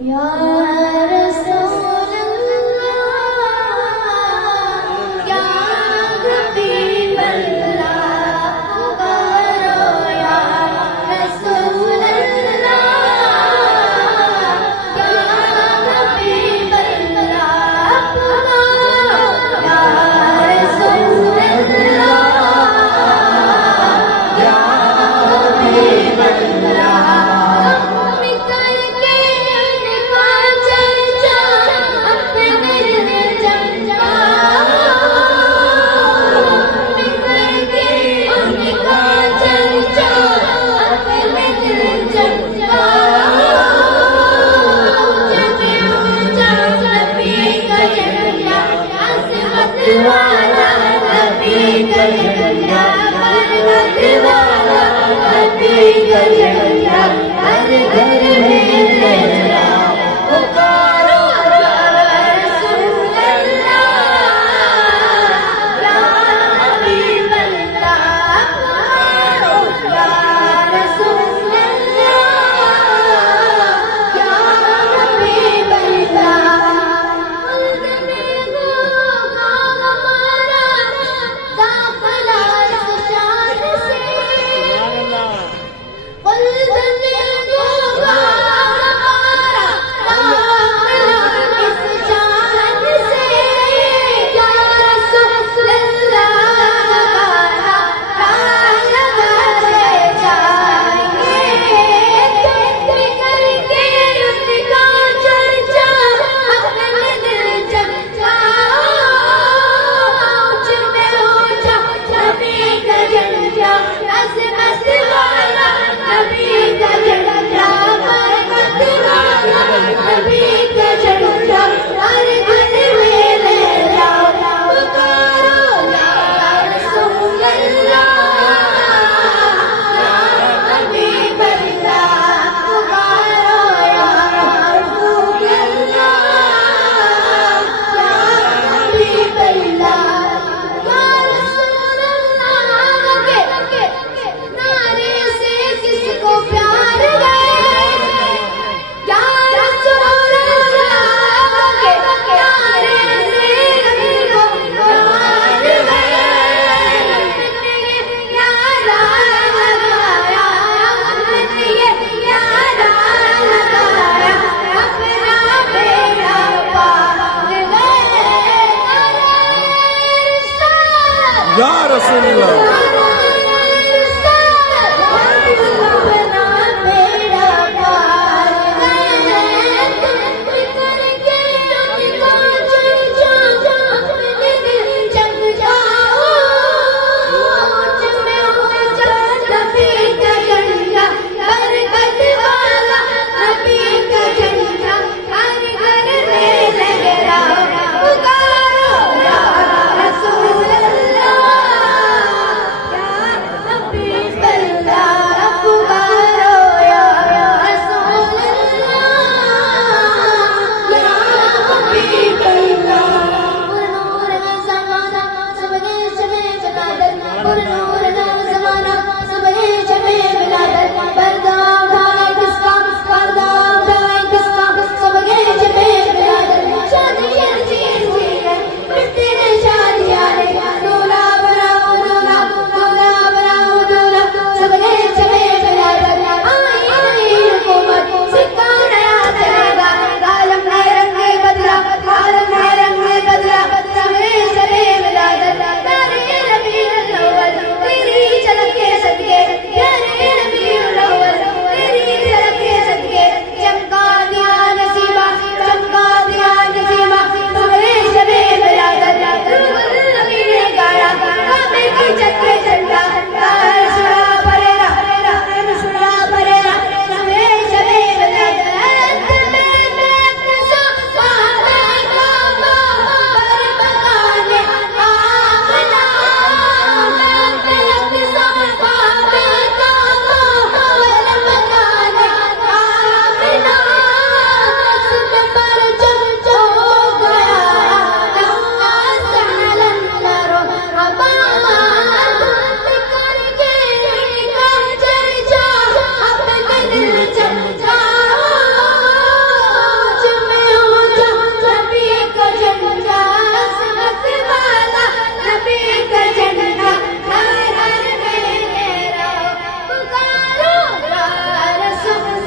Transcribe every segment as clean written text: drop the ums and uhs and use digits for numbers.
یا رسول اللہ یا حبیب اللہ پکارو یا رسول اللہ یا حبیب اللہ پکارو یا رسول اللہ یا حبیب اللہ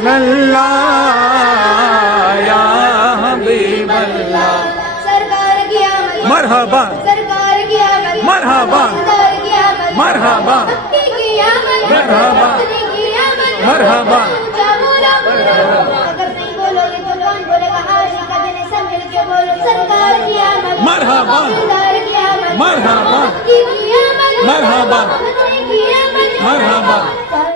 اللہ یا حبیب اللہ سرکار کی آمد مرحبا سرکار کی آمد مرحبا سرکار کی آمد مرحبا اپنی کی آمد مرحبا اپنی کی آمد مرحبا اونچا بولا اگر نہیں بولو گے تو کون بولے گا عاشق جنے سب مل کے بولو سرکار کی آمد مرحبا سرکار کی آمد مرحبا اپنی کی آمد مرحبا اپنی کی آمد مرحبا